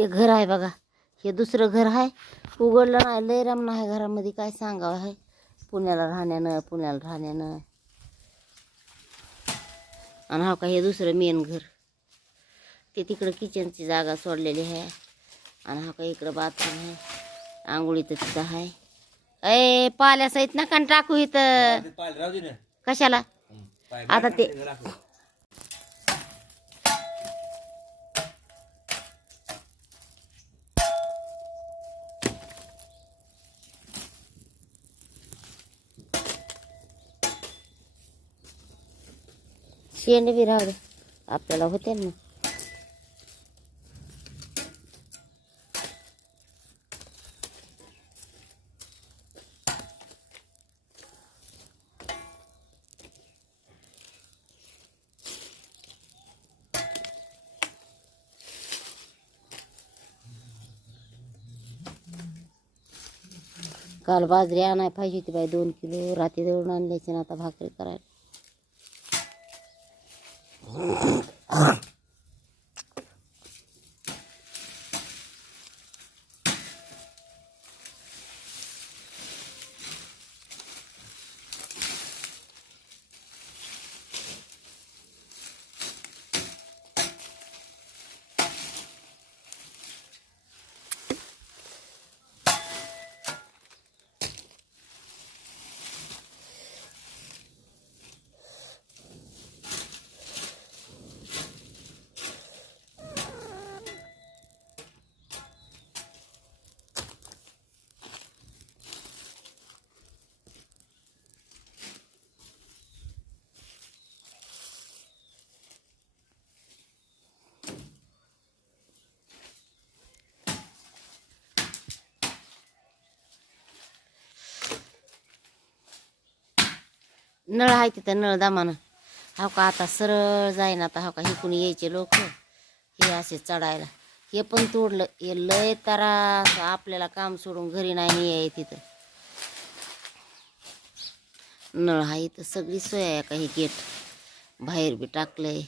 हे घर आहे बघा, हे दुसरं घर आहे. उघडलं नाही, लय राम नाही घरामध्ये, काय सांगावं आहे. पुण्याला राहण्यानं. आणि हा का हे दुसरं मेन घर, ते तिकडं किचनची जागा सोडलेली आहे. आणि हा का इकडं बाथरूम आहे, आंघोळीचं तिथं आहे. ए पाल्या सहित नका टाकू इथं. कशाला आता ते शेंड बी राहू दे, आपल्याला होते ना. काल बाजरी आणाय पाहिजे होती बाई 2 किलो, रात्री दळून आणल्याची ना आता भाकरी करायला. नळ आहे तिथं, नळ दामानं. हा का आता सरळ जाईन. आता हा का हे कुणी यायचे लोक, हे असे चढायला. हे पण तोडलं, हे लय तारा. आपल्याला काम सोडून घरी नाही याय तिथं. नळ आहे इथं, सगळी सोय आहे. का हे गेट बाहेर बी टाकलंय.